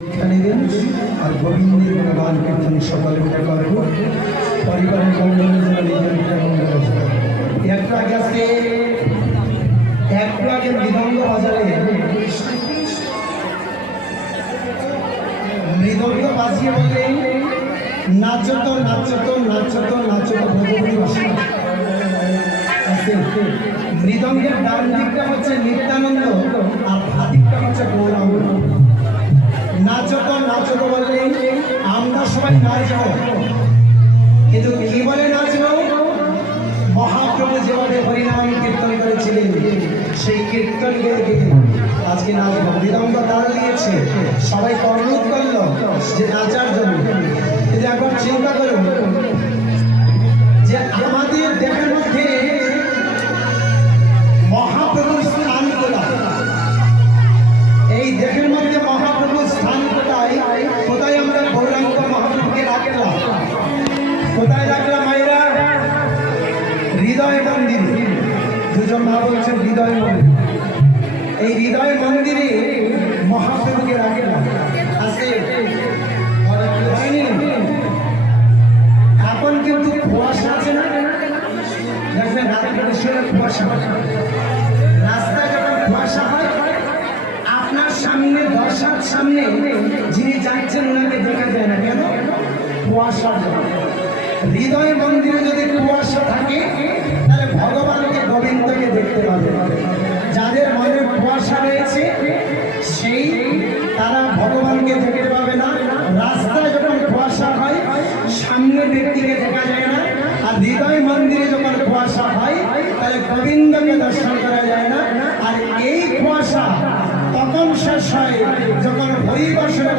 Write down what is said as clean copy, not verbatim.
আর গোবিন্দের গান কীর্তন সকালে উঠে করব পরিবারের মঙ্গলের জন্য নিজের মঙ্গল একটু আগে আজকে একটু আগে মৃদঙ্গ বাজারে মৃদঙ্গ বাজিয়ে বলে নাচত নাচত নাচত নাচত ভগবতী বাসনা। মৃদঙ্গের ডান দিকটা হচ্ছে নিত্যানন্দ আর ভাদিকটা হচ্ছে গৌরাঙ্গ। নাচত নাচত বললে আমরা সবাই নাচব, কিন্তু কি বলে নাচব? মহাপ্রভু যেভাবে হরিনাম কীর্তন করেছিলেন সেই কীর্তন গেয়ে আজকে নাচব। মৃদঙ্গ তাল দিয়েছে, সবাই অনুরোধ করলো যে নাচার জন্য। কিন্তু এখন চিন্তা করুন যে আমাদের দেহের মধ্যে মহাপ্রভুর স্থান কোথায়? এই দেহের মধ্যে মহাপ্রভুর স্থান কোথায়? কোথায় আমরা গৌরাঙ্গ মহাপ্রভুকে রাখলাম? কোথায় রাখলাম মায়েরা? হৃদয় মন্দির। দুজন মা বলছেন হৃদয় মন্দির। এই হৃদয় মন্দিরে মহাপ্রভুকে রাখলাম। আজকে এখন কিন্তু কুয়াশা আছে না? দেখবেন কুয়াশা, রাস্তায় যখন কুয়াশা হয় আপনার সামনে দর্শক সামনে যিনি যাচ্ছেন ওনাকে দেখা যায় না। কেন? কুয়াশা। হৃদয় মন্দিরে যদি কুয়াশা থাকে তাহলে ভগবানকে গোবিন্দকে দেখতে পাবে। যাদের মনে কুয়াশা রয়েছে সেই তারা ভগবানকে দেখতে পাবে না। রাস্তায় যখন কুয়াশা হয় সামনে ব্যক্তিকে দেখা যায় না, আর হৃদয় মন্দিরে যখন কুয়াশা হয় তাহলে গোবিন্দকে দর্শন করা যায় না। আর এই কুয়াশা তখন শেষ হয় যখন হরিবাসরে